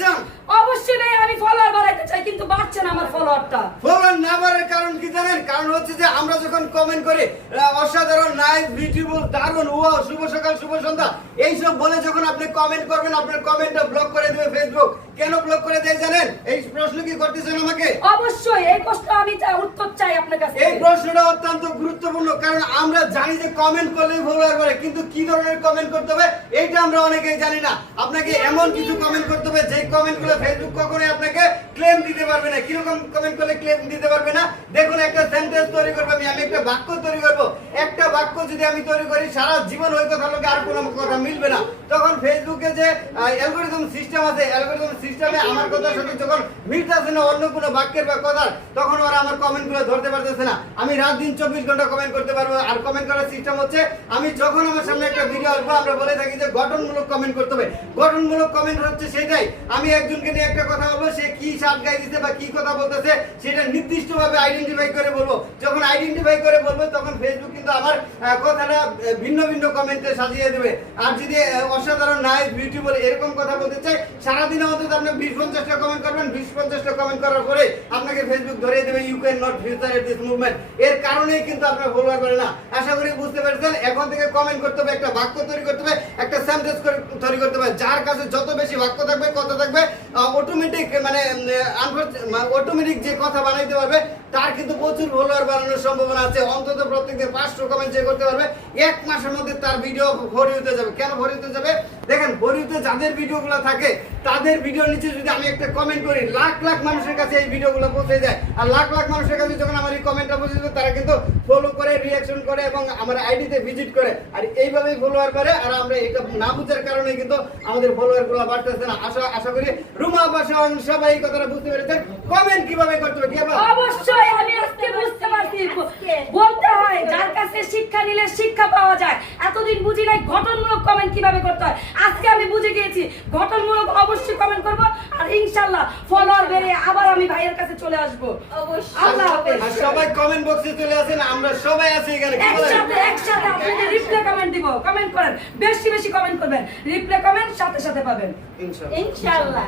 চান? অবশ্যই ভাই, আমি ফলোয়ার বাড়াইতে চাই, কিন্তু বাড়ছে না আমার ফলোয়ারটা। ফলোয়ার না বাড়ার কারণ কি জানেন? কারণ হচ্ছে যে আমরা যখন কমেন্ট করি অসাধারণ, নাইস, বিউটিফুল, দারুণ, ওয়াও, শুভ সকাল, শুভ সন্ধ্যা এইসব বলে যখন আপনি কমেন্ট করবেন, আপনার কমেন্টটা ব্লক করে দেবে ফেসবুক। কেন ব্লক করে দেয় জানেন? এই প্রশ্ন কি করতেছেন আমাকে? অবশ্যই এই প্রশ্ন আমি উত্তর চাই আপনার কাছে। এই প্রশ্নটা অত্যন্ত গুরুত্বপূর্ণ, কারণ আমরা জানি যে কমেন্ট করলে ফলোয়ার বাড়ে, কিন্তু কি ধরনের কমেন্ট করতে হবে এইটা আমরা অনেকেই জানি না। আপনাকে এমন কিছু কমেন্ট করতে হবে যে কমেন্ট করলে ফেসবুক কখনোই আপনাকে ক্লেম দিতে পারবে না। কিরকম কমেন্ট করলে ক্লেম দিতে পারবে না? দেখুন, একটা সেন্টেন্স তৈরি করবো আমি একটা বাক্য তৈরি করবো। একটা বাক্য যদি আমি তৈরি করি সারা জীবন ওই কথা লোকে আর কোনো কথা মিলবে না, তখন ফেসবুকে যে অ্যালগরিদম সিস্টেম আছে, অ্যালগরিদম সিস্টেমে আমার কথার সাথে যখন মিলতেছে না অন্য কোনো বাক্যের বা কথার, তখন ওরা আমার কমেন্টগুলো ধরতে পারতেছে না। আমি রাত দিন 24 ঘন্টা কমেন্ট করতে পারবো। আর কমেন্ট করার সিস্টেম হচ্ছে, আমি যখন আমার সামনে একটা ভিডিও আসবো, আমরা বলে থাকি যে গঠনমূলক কমেন্ট করতে হবে। গঠনমূলক কমেন্ট হচ্ছে সেটাই, আমি একজনকে নিয়ে একটা কথা বলবো, সে কি শার্ট গায়ে দিতে বা কি কথা বলতেছে সেটা নির্দিষ্টভাবে আইডেন্টিফাই করে বলবো। যখন আইডেন্টিফাই করে বলবো তখন ফেসবুক কিন্তু আমার কথাটা ভিন্ন ভিন্ন কমেন্টে সাজিয়ে দেবে। আর যদি অসাধারণ, নাইস, বিউটিফুল এরকম কথা বলতে চাই, সারাদিনে অন্তত আপনি 20-50টা কমেন্ট করবেন। 20-50টা কমেন্ট করার পরে আপনাকে ফেসবুক ধরিয়ে দেবে you can not future at this movement. এর কারণেই কিন্তু আপনার ফলোয়ার করে না। আশা করি বুঝতে পেরেছেন। এখন থেকে কমেন্ট করতে হবে, একটা বাক্য তৈরি করতে হবে, একটা সেন্টেন্স তৈরি করতে হবে। যার কাছে যত বেশি বাক্য থাকবে, কথা থাকবে, অটোমেটিক অটোমেটিক যে কথা বানাইতে পারবে তার কিন্তু প্রচুর ফলোয়ার বানানোর সম্ভাবনা আছে। অন্তত প্রত্যেকদিন 500 কমেন্ট যে করতে পারবে, 1 মাসের মধ্যে তার ভিডিও ভরি হতে যাবে। কেন ভরি হতে যাবে? দেখেন, ভরি হতে যাদের ভিডিওগুলো থাকে তাদের ভিডিওর নিচে যদি আমি একটা কমেন্ট করি, লাখ লাখ মানুষের কাছে এই ভিডিওগুলো পৌঁছে যায়। আর লাখ লাখ মানুষের কাছে যখন আমার এই কমেন্টটা পৌঁছে যায়, তারা কিন্তু ফলো করে, রিঅ্যাকশন করে এবং আমার আইডিতে ভিজিট করে। আর এইভাবেই ফলোয়ার বাড়ে। আর আমরা এটা না বুঝার কারণে কিন্তু আমাদের ফলোয়ার গুলো বাড়তেছে না। আশা করি রুমা বাসা সবাই এই কথাটা বুঝতে পেরেছেন। কমেন্ট কিভাবে করতে হবে? অবশ্যই আমি আজকে বুঝতে পারছি। বলতে হয়, যার কাছে শিক্ষা নিলে শিক্ষা পাওয়া যায়। এতদিন বুঝি নাই গঠনমূলক কমেন্ট কিভাবে করতে হয়। আজকে আমি বুঝে গিয়েছি, গঠনমূলক অবশ্যই কমেন্ট করব। আর ইনশাআল্লাহ ফলোয়ার বেড়ে আবার আমি ভাইয়ের কাছে চলে আসব। অবশ্যই। আল্লাহ হাফেজ। আর সবাই কমেন্ট বক্সে চলে আসেন, আমরা সবাই আছি এখানে। কি বলেন? একসাথে আপনাদের রিপ্লে কমেন্ট দিব। কমেন্ট করেন, বেশি বেশি কমেন্ট করবেন। রিপ্লে কমেন্ট সাথে সাথে পাবেন ইনশাআল্লাহ। ইনশাআল্লাহ।